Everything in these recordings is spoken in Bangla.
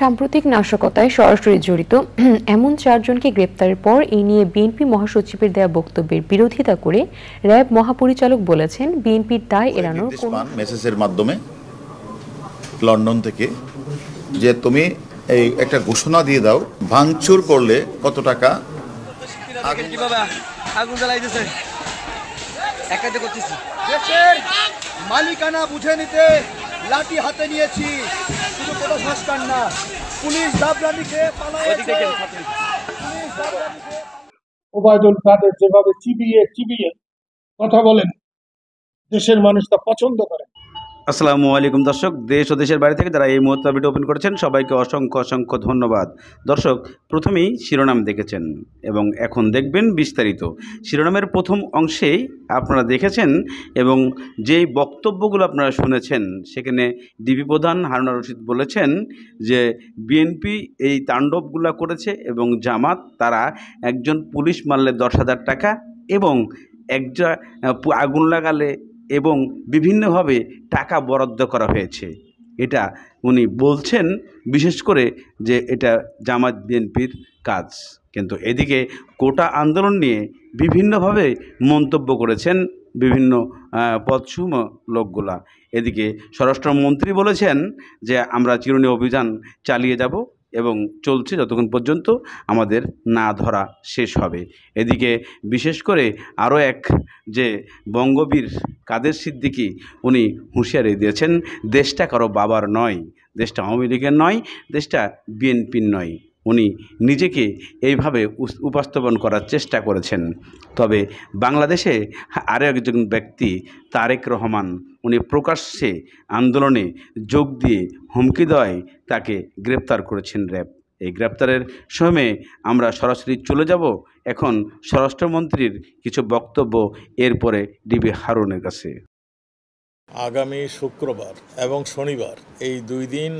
সাম্প্রতিক নাশকতায় সরাসরি জড়িত এমন 4 জনকে গ্রেপ্তারের পর এই নিয়ে বিএনপি মহাসচিবের দেয়া বক্তব্যের বিরোধিতা করে র‍্যাব মহাপরিচালক বলেছেন, বিএনপির দায় এড়ানোর কোনো মেসেজের মাধ্যমে লন্ডন থেকে যে তুমি এই একটা ঘোষণা দিয়ে দাও, ভাঙচুর করলে কত টাকা। কিভাবে আগুন জ্বালাই দিয়েছে, একাতে করতেছি। দেশের মালিকানা বুঝে নিতে লাঠি হাতে নিয়েছি, শুধু কোনো সংস্কার না, পুলিশ দাবরানিকে পালায়েছে। ওবায়দুল কাদের যেভাবে চিবিয়ে কথা বলেন, দেশের মানুষ তা পছন্দ করে। আসসালামু আলাইকুম দর্শক, দেশ ও দেশের বাইরে থেকে যারা এই মুহূর্তে ভিডিও ওপেন করেছেন সবাইকে অসংখ্য ধন্যবাদ। দর্শক, প্রথমেই শিরোনাম দেখেছেন এবং এখন দেখবেন বিস্তারিত। শিরোনামের প্রথম অংশেই আপনারা দেখেছেন এবং যেই বক্তব্যগুলো আপনারা শুনেছেন সেখানে ডিবি প্রধান হারুনুর রশিদ বলেছেন যে বিএনপি এই তাণ্ডবগুলো করেছে এবং জামাত তারা একজন পুলিশ মারলে 10,000 টাকা এবং আগুন লাগালে এবং বিভিন্নভাবে টাকা বরাদ্দ করা হয়েছে। এটা উনি বলছেন বিশেষ করে যে এটা জামাত বিএনপির কাজ। কিন্তু এদিকে কোটা আন্দোলন নিয়ে বিভিন্নভাবে মন্তব্য করেছেন বিভিন্ন পদসম লোকগুলা। এদিকে স্বরাষ্ট্রমন্ত্রী বলেছেন যে আমরা চিরুনি অভিযান চালিয়ে যাব এবং চলছে যতক্ষণ পর্যন্ত আমাদের না ধরা শেষ হবে। এদিকে বিশেষ করে আরও এক যে বঙ্গবীর কাদের সিদ্দিকী উনি হুঁশিয়ারি দিয়েছেন, দেশটা কারো বাবার নয়, দেশটা আওয়ামী লীগের নয়, দেশটা বিএনপির নয়। উনি নিজেকে এইভাবে উপস্থাপন করার চেষ্টা করেছেন। তবে বাংলাদেশে আরও একজন ব্যক্তি তারেক রহমান, উনি প্রকাশ্যে আন্দোলনে যোগ দিয়ে হুমকি দেওয়ায় তাকে গ্রেপ্তার করেছেন র‍্যাব। এই গ্রেপ্তারের সময়ে আমরা সরাসরি চলে যাব এখন স্বরাষ্ট্রমন্ত্রীর কিছু বক্তব্য, এরপরে ডিবি হারুনের কাছে। আগামী শুক্রবার এবং শনিবার এই 2 দিন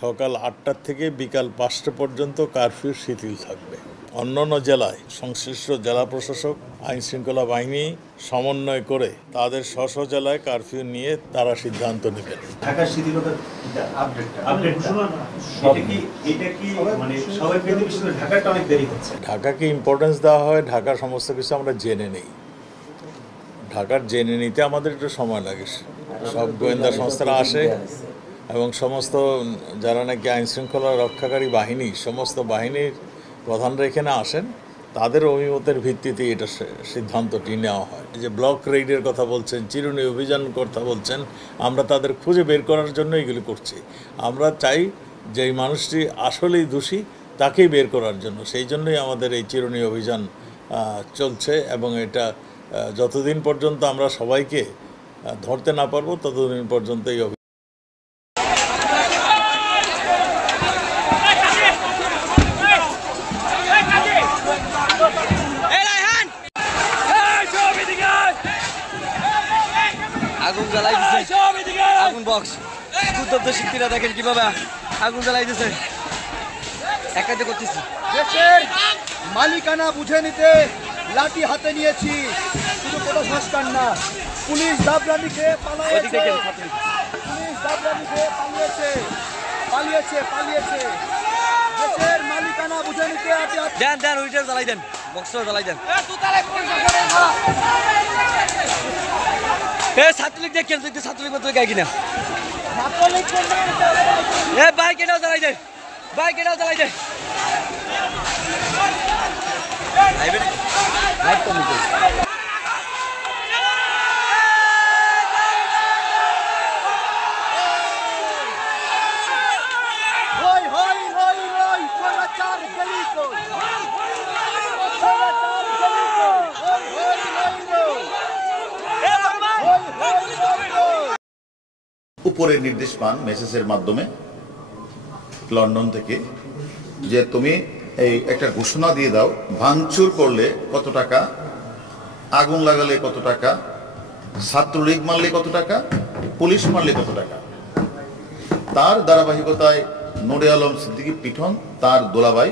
সকাল 8টা থেকে বিকাল 5টা পর্যন্ত কারফিউ শিথিল থাকবে। অন্যান্য জেলায় সংশ্লিষ্ট জেলা প্রশাসক, আইনশৃঙ্খলা বাহিনী সমন্বয় করে তাদের স্ব জেলায় কারফিউ নিয়ে তারা সিদ্ধান্ত নেবেন। ঢাকার শিথিলতার ঢাকাকে ইম্পর্টেন্স দেওয়া হয়, ঢাকার সমস্ত কিছু আমরা জেনে নেই। ঢাকার জেনে নিতে আমাদের একটু সময় লাগে। সব গোয়েন্দা সংস্থারা আসে এবং সমস্ত যারা নাকি আইনশৃঙ্খলা রক্ষাকারী বাহিনী, সমস্ত বাহিনীর প্রধানরা এখানে আসেন, তাদের অভিমতের ভিত্তিতে এটা সিদ্ধান্তটি নেওয়া হয়। যে ব্লক রেইডের কথা বলছেন, চিরুনি অভিযান কথা বলছেন, আমরা তাদের খুঁজে বের করার জন্য এগুলি করছি। আমরা চাই যে এই মানুষটি আসলেই দোষী তাকেই বের করার জন্য, সেই জন্যই আমাদের এই চিরুনি অভিযান চলছে এবং এটা যতদিন পর্যন্ত আমরা সবাইকে ধরতে না পারবো ততদিন পর্যন্ত এই আগুন জ্বালাই দিয়েছে, আগুন বক্স উত্তপ্ত শিক্ষিরা দেখেন কিভাবে আগুন জ্বালাই দিয়েছে, একাতে করতেছি। দেশের মালিকানা বুঝে নিতে লাঠি হাতে নিয়েছি, শুধু কোনো সংস্কার না, পুলিশ দাবরানিকে পালায়েছে, পুলিশ দাবরানিকে পালিয়েছে। দেশের মালিকানা বুঝে নিতে দেন উইটার জ্বালাই দেন, বক্স জ্বালাই দেন। ছাত্রলীগ দিয়ে খেলতে, ছাত্রলীগ মতো গাই কিনা বাইক এটাও জ্বালাই দেয়, বাইক এটাও জ্বালাই দেয়। উপরে নির্দেশ পান মেসেজের মাধ্যমে লন্ডন থেকে যে তুমি এই একটা ঘোষণা দিয়ে দাও, ভাঙচুর করলে কত টাকা, আগুন লাগালে কত টাকা, ছাত্রলীগ মারলে কত টাকা, পুলিশ মারলে কত টাকা। তার ধারাবাহিকতায় নূরে আলম সিদ্দিকী পিঠন তার দোলাভাই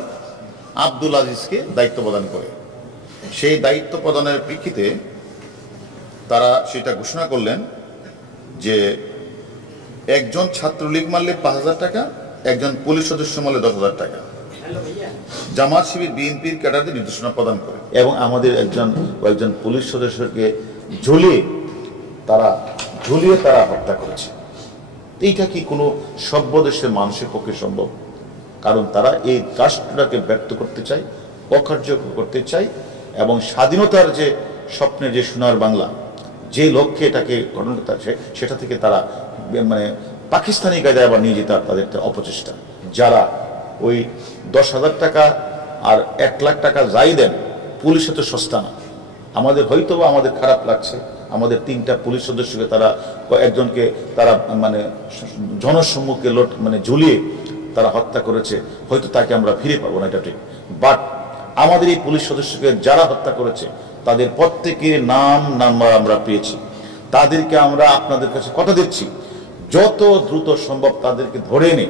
আব্দুল আজিজকে দায়িত্ব প্রদান করে। সেই দায়িত্ব প্রদানের প্রেক্ষিতে তারা সেটা ঘোষণা করলেন যে একজন ছাত্রলীগ মারলে 5,000 টাকা, একজন পুলিশ সদস্য মূল্যে 10,000 টাকা। জামাত শিবির বিএনপির ক্যাডারদের নির্দেশনা প্রদান করে এবং আমাদের একজন পুলিশ সদস্যকে ঝুলিয়ে তারা হত্যা করেছে। এইটা কি কোনো সভ্য দেশের মানুষের পক্ষে সম্ভব? কারণ তারা এই রাষ্ট্রটাকে ব্যক্ত করতে চায়, অকার্যকর করতে চায় এবং স্বাধীনতার যে স্বপ্নের যে সোনার বাংলা যে লক্ষ্যে এটাকে গঠন করতে আছে সেটা থেকে তারা মানে পাকিস্তানি কায়দায় আবার নিয়ে যেতে তাদের অপচেষ্টা। যারা ওই 10,000 টাকা আর 1 লাখ টাকা যাই দেন, পুলিশে তো সস্তা না। আমাদের হয়তো আমাদের খারাপ লাগছে, আমাদের 3টা পুলিশ সদস্যকে তারা একজনকে তারা মানে জনসম্মুখে ঝুলিয়ে তারা হত্যা করেছে, হয়তো তাকে আমরা ফিরে পাবো না, এটা ঠিক। বাট আমাদের এই পুলিশ সদস্যকে যারা হত্যা করেছে তাদের প্রত্যেকের নাম নাম্বার আমরা পেয়েছি। তাদেরকে আমরা আপনাদের কাছে কথা দিচ্ছি, যত দ্রুত সম্ভব তাদেরকে ধরে এনে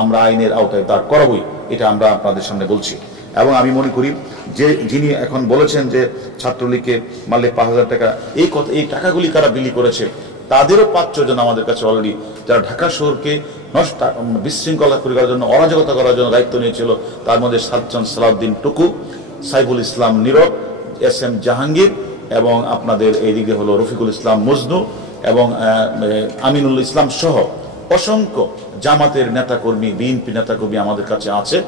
আমরা আইনের আওতায় দাঁড় করাবই, এটা আমরা আপনাদের সামনে বলছি। এবং আমি মনে করি যে যিনি এখন বলেছেন যে ছাত্রলীগকে মারলে 5,000 টাকা, এই টাকাগুলি কারা বিলি করেছে তাদেরও 5-6 জন আমাদের কাছে অলরেডি, যারা ঢাকা শহরকে বিশৃঙ্খলা করার জন্য, অরাজকতা করার জন্য দায়িত্ব নিয়েছিল। তার মধ্যে 7 জন: সালাউদ্দিন টুকু, সাইফুল ইসলাম নীরব, SM জাহাঙ্গীর এবং আপনাদের এইদিকে হলো রফিকুল ইসলাম মজনু এবং আমিনুল ইসলাম সহ অসংখ্য জামাতের নেতাকর্মী, বিএনপি নেতাকর্মী আমাদের কাছে আছে।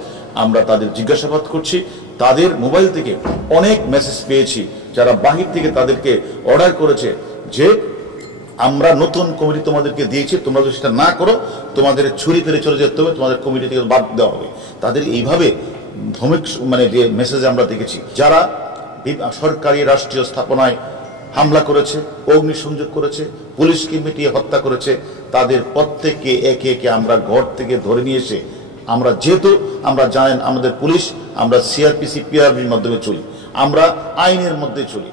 আমরা তাদের জিজ্ঞাসাবাদ করছি। তাদের মোবাইল থেকে অনেক মেসেজ পেয়েছি যারা বাহির থেকে তাদেরকে অর্ডার করেছে যে আমরা নতুন কমিটি তোমাদেরকে দিয়েছি, তোমরা যদি সেটা না করো তোমাদের ছুরি ফেলে চলে যেতে হবে, তোমাদের কমিটি থেকে বাদ দেওয়া হবে। তাদের এইভাবে ধমক যে মেসেজ আমরা দেখেছি। যারা সরকারি রাষ্ট্রীয় স্থাপনায় হামলা করেছে, অগ্নিসংযোগ করেছে, পুলিশকে মিটিয়ে হত্যা করেছে, তাদের প্রত্যেককে একে একে আমরা ঘর থেকে ধরে নিয়ে এসে যেহেতু আমরা জানেন আমাদের পুলিশ, আমরা CRPC PRBর মাধ্যমে চলি, আমরা আইনের মধ্যে চলি।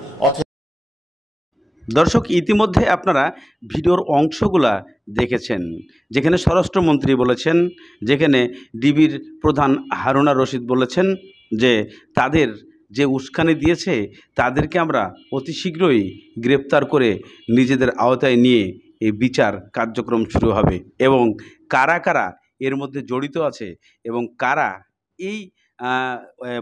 দর্শক, ইতিমধ্যে আপনারা ভিডিওর অংশগুলা দেখেছেন, যেখানে স্বরাষ্ট্রমন্ত্রী বলেছেন, যেখানে ডিবির প্রধান হারুনা রশিদ বলেছেন যে তাদের যে উস্কানি দিয়েছে তাদেরকে আমরা অতি শীঘ্রই গ্রেপ্তার করে নিজেদের আওতায় নিয়ে এই বিচার কার্যক্রম শুরু হবে এবং কারা কারা এর মধ্যে জড়িত আছে এবং কারা এই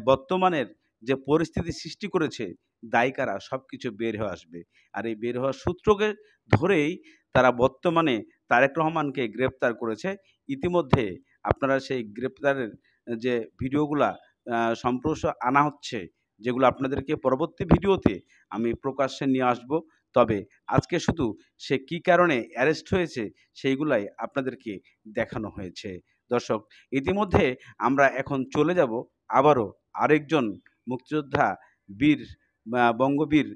বর্তমানের যে পরিস্থিতি সৃষ্টি করেছে দায়ী কারা, সব কিছু বের হয়ে আসবে। আর এই বের হওয়ার সূত্রকে ধরেই তারা বর্তমানে তারেক রহমানকে গ্রেপ্তার করেছে। ইতিমধ্যে আপনারা সেই গ্রেপ্তারের যে ভিডিওগুলা সম্প্রচার আনা হচ্ছে, যেগুলো আপনাদেরকে পরবর্তী ভিডিওতে আমি প্রকাশ্যে নিয়ে আসব। তবে আজকে শুধু সে কী কারণে অ্যারেস্ট হয়েছে সেইগুলাই আপনাদেরকে দেখানো হয়েছে। দর্শক, ইতিমধ্যে আমরা এখন চলে যাব আবারও আরেকজন মুক্তিযোদ্ধা বীর বঙ্গবীর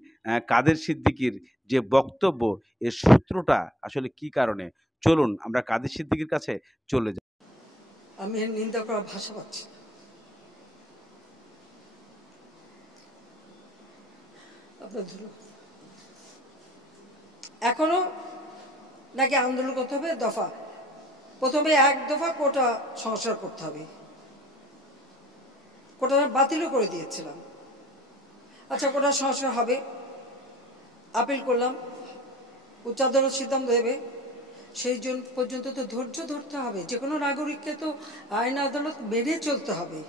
কাদের সিদ্দিকীর যে বক্তব্য, এর সূত্রটা আসলে কি কারণে। চলুন আমরা কাদের সিদ্দিকীর কাছে চলে যাই। আমি এর নিন্দা করার ভাষা পাচ্ছি না। আপনার ধন্যবাদ। এখনো নাকি আন্দোলন করতে হবে, দফা প্রথমে 1 দফা কোটা সংস্কার করতে হবে, কোটা বাতিলও করে দিয়েছিলাম। আচ্ছা, কোটা সংস্কার হবে, আপিল করলাম, উচ্চ আদালত সিদ্ধান্ত দেবে, সেই জন পর্যন্ত তো ধৈর্য ধরতে হবে। যে কোনো নাগরিককে তো আইন আদালত মেনে চলতে হবে,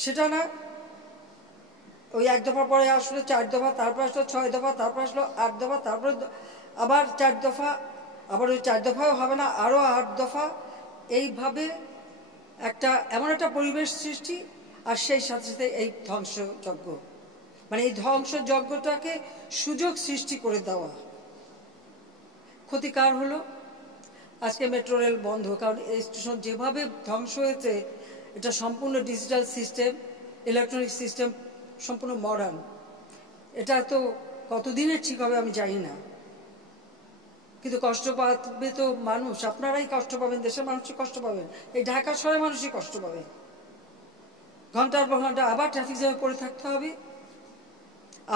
সেটা না ওই 1 দফা পরে আসলে 4 দফা, তারপর আসলো 6 দফা, তারপর আসলো 8 দফা, তারপরে আবার 4 দফা, আবার ওই 4 দফাও হবে না, আরও 8 দফা। এইভাবে এমন একটা পরিবেশ সৃষ্টি, আর সেই সাথে সাথে এই ধ্বংসযজ্ঞ, মানে এই ধ্বংসযজ্ঞটাকে সুযোগ সৃষ্টি করে দেওয়া। ক্ষতিকার হলো আজকে মেট্রো রেল বন্ধ, কারণ এই স্টেশন যেভাবে ধ্বংস হয়েছে, এটা সম্পূর্ণ ডিজিটাল সিস্টেম, ইলেকট্রনিক সিস্টেম, সম্পূর্ণ মডার্ন। এটা তো কতদিনের ঠিক হবে আমি জানি না, কিন্তু কষ্ট পাবে তো মানুষ, আপনারাই কষ্ট পাবেন, দেশের মানুষই কষ্ট পাবেন, এই ঢাকা শহরের মানুষই কষ্ট পাবে। ঘন্টার পর ঘন্টা আবার ট্রাফিক জ্যামে পড়ে থাকতে হবে,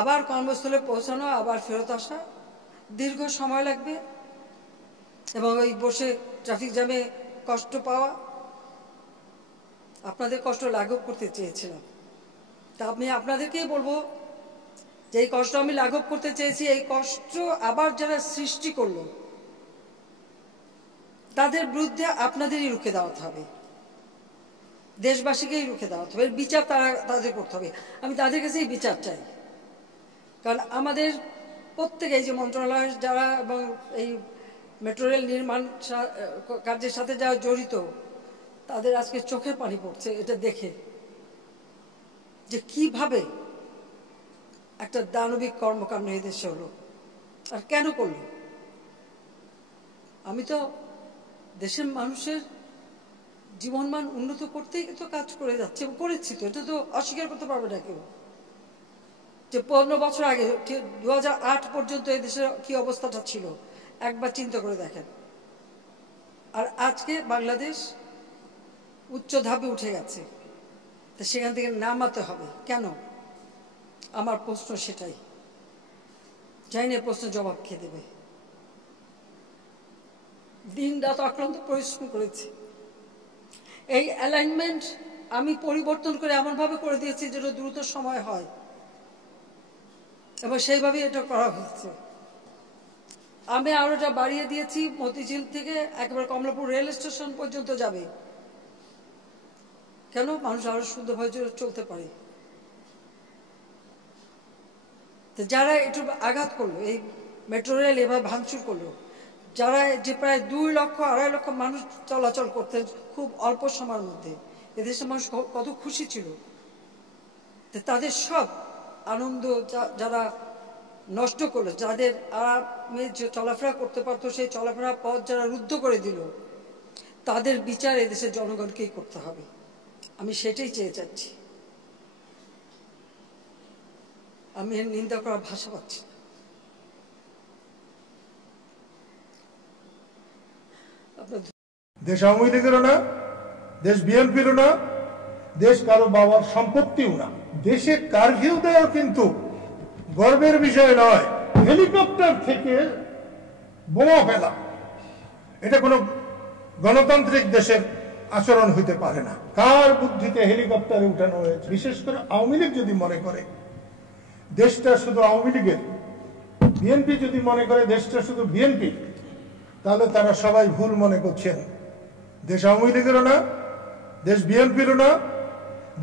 আবার কর্মস্থলে পৌঁছানো, আবার ফেরত আসা, দীর্ঘ সময় লাগবে, এবং ওই বসে ট্রাফিক জ্যামে কষ্ট পাওয়া। আপনাদের কষ্ট লাঘব করতে চেয়েছিলাম, তা আমি আপনাদেরকেই বলবো যে এই কষ্ট আমি লাঘব করতে চেয়েছি, এই কষ্ট আবার যারা সৃষ্টি করলো তাদের বিরুদ্ধে আপনাদেরই রুখে দাঁড়াতে হবে, দেশবাসীকেই রুখে দাঁড়াতে হবে, এর বিচার তাদের করতে হবে। আমি তাদের কাছেই বিচার চাই, কারণ আমাদের প্রত্যেকে এই যে মন্ত্রণালয়ের যারা এবং এই মেট্রো রেল নির্মাণ কার্যের সাথে যারা জড়িত, তাদের আজকে চোখে পানি পড়ছে এটা দেখে, যে কিভাবে একটা দানবিক কর্মকাণ্ড এই দেশে হলো আর কেন করলো। আমি তো দেশের মানুষের জীবনমান উন্নত করতেই তো কাজ করে যাচ্ছি এবং করেছি, তো এটা তো অস্বীকার করতে পারবে না কেউ। যে 15 বছর আগে 2008 পর্যন্ত এই দেশের কি অবস্থাটা ছিল একবার চিন্তা করে দেখেন। আর আজকে বাংলাদেশ উচ্চ ধাপে উঠে গেছে, তো সেখান থেকে নামাতে হবে কেন? আমার প্রশ্ন সেটাই, জানি না প্রশ্নের জবাব খেয়ে দেবে। দিন রাত অক্লান্ত পরিশ্রম করেছি, এই অ্যালাইনমেন্ট আমি পরিবর্তন করে এমনভাবে করে দিয়েছি যেটা দ্রুত সময় হয় এবং সেইভাবেই এটা করা হয়েছে। আমি আরো এটা বাড়িয়ে দিয়েছি, মতিঝিল থেকে একেবারে কমলাপুর রেল স্টেশন পর্যন্ত যাবে, কেন? মানুষ আরো সুন্দরভাবে চলতে পারে। তো যারা একটু আঘাত করলো, এই মেট্রো রেল এভাবে ভাঙচুর করলো, যারা যে প্রায় 2 লক্ষ 2.5 লক্ষ মানুষ চলাচল করতেন খুব অল্প সময়ের মধ্যে, এদেশের মানুষ কত খুশি ছিল। তাদের সব আনন্দ যারা নষ্ট করলো, যাদের আরামে যে চলাফেরা করতে পারতো সেই চলাফেরা পথ যারা রুদ্ধ করে দিল, তাদের বিচার এদেশের জনগণকেই করতে হবে। আমি সেটাই চেয়ে যাচ্ছি, আমি এর নিন্দা করার ভাষা পাচ্ছি না। দেশ আওয়ামী লীগেরও না, দেশ বিএনপিরও না, দেশ কারো বাবার সম্পত্তিও না। দেশে কারফিউ দেওয়া কিন্তু গর্বের বিষয় নয়। হেলিকপ্টার থেকে বোমা ফেলা এটা কোনো গণতান্ত্রিক দেশের আচরণ হইতে পারে না। কার বুদ্ধিতে হেলিকপ্টারে উঠানো হয়েছে? বিশেষ করে আওয়ামী লীগ যদি মনে করে দেশটা শুধু আওয়ামী লীগের, বিএনপি যদি মনে করে দেশটা শুধু বিএনপি, তাহলে তারা সবাই ভুল মনে করছেন। দেশ আওয়ামী লীগেরও না, দেশ বিএনপিরও না,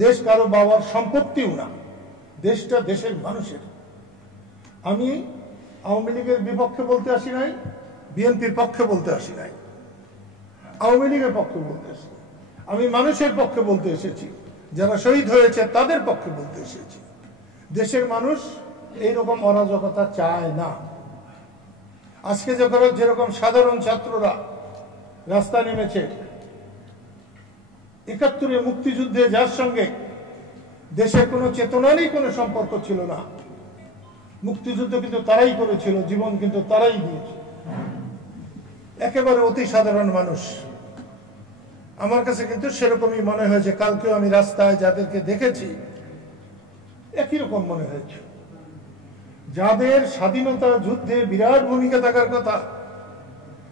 দেশ কারো বাবার সম্পত্তিও না। দেশটা দেশের মানুষের। আমি আওয়ামী লীগের বিপক্ষে বলতে আসি নাই, বিএনপির পক্ষে বলতে আসি নাই, আওয়ামী লীগের পক্ষে বলতে আসি। আমি মানুষের পক্ষে বলতে এসেছি, যারা শহীদ হয়েছে তাদের পক্ষে বলতে এসেছি। দেশের মানুষ এইরকম অরাজকতা চায় না। আজকে যেরকম সাধারণ ছাত্ররা রাস্তা নেমেছে, 71-এ মুক্তিযুদ্ধে যার সঙ্গে দেশের কোনো চেতনারই কোনো সম্পর্ক ছিল না, মুক্তিযুদ্ধ কিন্তু তারাই করেছিল, জীবন কিন্তু তারাই দিয়েছে, একেবারে অতি সাধারণ মানুষ। আমার কাছে কিন্তু সেরকমই মনে হয়েছে। কালকেও আমি রাস্তায় যাদেরকে দেখেছি একই রকম মনে হয়েছে। যাদের স্বাধীনতা যুদ্ধে বিরাট ভূমিকা থাকার কথা,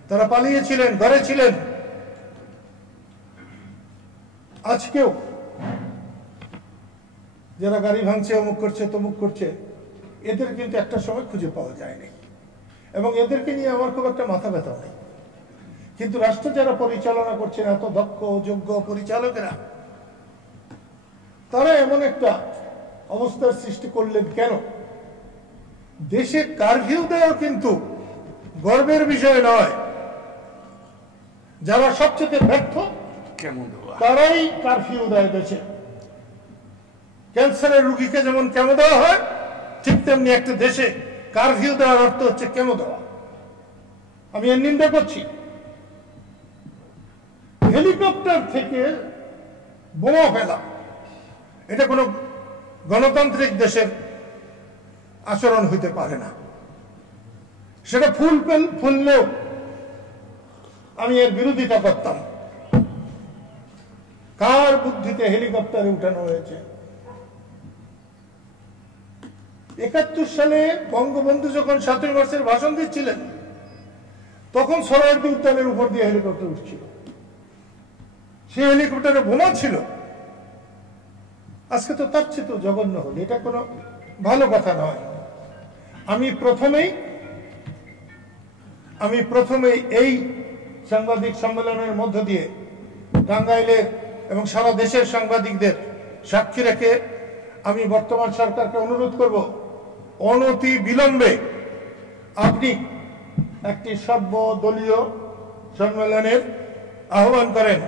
তারা পালিয়েছিলেন, ঘরে ছিলেন। আজকেও যারা গাড়ি ভাঙছে, অমুক করছে, তমুক করছে, এদের কিন্তু একটা সময় খুঁজে পাওয়া যায়নি এবং এদেরকে নিয়ে আমার খুব একটা মাথা ব্যথা নেই। কিন্তু রাষ্ট্র যারা পরিচালনা করছেন, এত দক্ষ যোগ্য পরিচালকেরা, তারা এমন একটা অবস্থার সৃষ্টি করলেন কেন? দেশে কারফিউ দেওয়া কিন্তু গর্বের বিষয় নয়। যারা সবচেয়ে ব্যর্থ তারাই কারফিউ দেয় দেশে। ক্যান্সারের রোগীকে যেমন কেমো দেওয়া হয়, ঠিক তেমনি একটা দেশে কারফিউ দেওয়ার অর্থ হচ্ছে কেমো দেওয়া। আমি এর নিন্দা করছি। হেলিকপ্টার থেকে বোমা ফেলা এটা কোনো গণতান্ত্রিক দেশের আচরণ হইতে পারে না। সেটা ফুললেও আমি এর বিরোধিতা করতাম। কার বুদ্ধিতে হেলিকপ্টারে উঠানো হয়েছে? 71 সালে বঙ্গবন্ধু যখন 7 মার্চের ভাষণ দিচ্ছিলেন, তখন সোহরাওয়ার্দী উদ্যানের উপর দিয়ে হেলিকপ্টার উঠছিল। সেই হেলিকপ্টারে বোমা ছিল। আজকে তো তার চেয়ে তো জঘন্য হল। এটা কোনো ভালো কথা নয়। আমি প্রথমেই এই সাংবাদিক সম্মেলনের মধ্য দিয়ে টাঙ্গাইলের এবং সারা দেশের সাংবাদিকদের সাক্ষী রেখে আমি বর্তমান সরকারকে অনুরোধ করব, অনতি বিলম্বে আপনি একটি সর্বদলীয় সম্মেলনের আহ্বান করেন,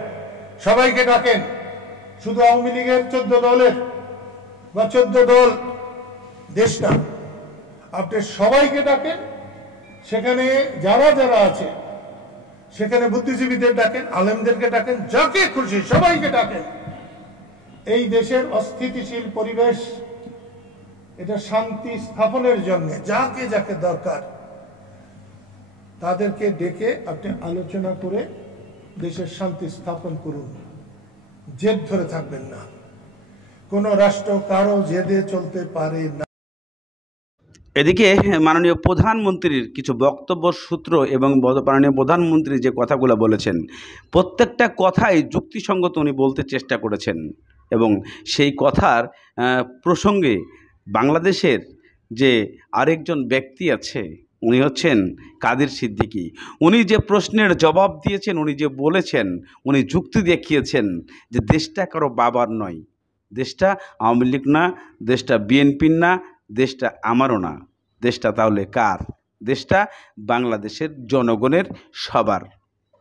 সবাইকে ডাকেন। শুধু আওয়ামী লীগের 14 দলের বা 14 দল দেশ না, আপনি সবাইকে ডাকেন। সেখানে যারা যারা আছে সেখানে বুদ্ধিজীবীদের ডাকেন, আলেমদেরকে ডাকেন, যাকে খুশি সবাইকে ডাকেন। এই দেশের অস্থিতিশীল পরিবেশ, এটা শান্তি স্থাপনের জন্য যাকে যাকে দরকার তাদেরকে ডেকে আপনি আলোচনা করে দেশের শান্তি স্থাপন করুন। জেদ ধরে থাকবেন না, কোন রাষ্ট্র কারো জেদে চলতে পারে না। এদিকে মাননীয় প্রধানমন্ত্রীর কিছু বক্তব্য সূত্র এবং মাননীয় প্রধানমন্ত্রী যে কথাগুলো বলেছেন, প্রত্যেকটা কথাই যুক্তিসঙ্গত উনি বলতে চেষ্টা করেছেন। এবং সেই কথার প্রসঙ্গে বাংলাদেশের যে আরেকজন ব্যক্তি আছে, উনি হচ্ছেন কাদের সিদ্দিকী। উনি যে প্রশ্নের জবাব দিয়েছেন, উনি যে বলেছেন, উনি যুক্তি দেখিয়েছেন যে দেশটা কারো বাবার নয়, দেশটা আওয়ামী লীগ না, দেশটা বিএনপির না, দেশটা আমারও না। দেশটা তাহলে কার? দেশটা বাংলাদেশের জনগণের, সবার।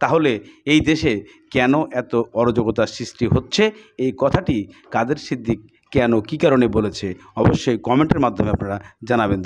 তাহলে এই দেশে কেন এত অরাজকতার সৃষ্টি হচ্ছে, এই কথাটি কাদের সিদ্দিক কেন, কী কারণে বলেছে, অবশ্যই কমেন্টের মাধ্যমে আপনারা জানাবেন।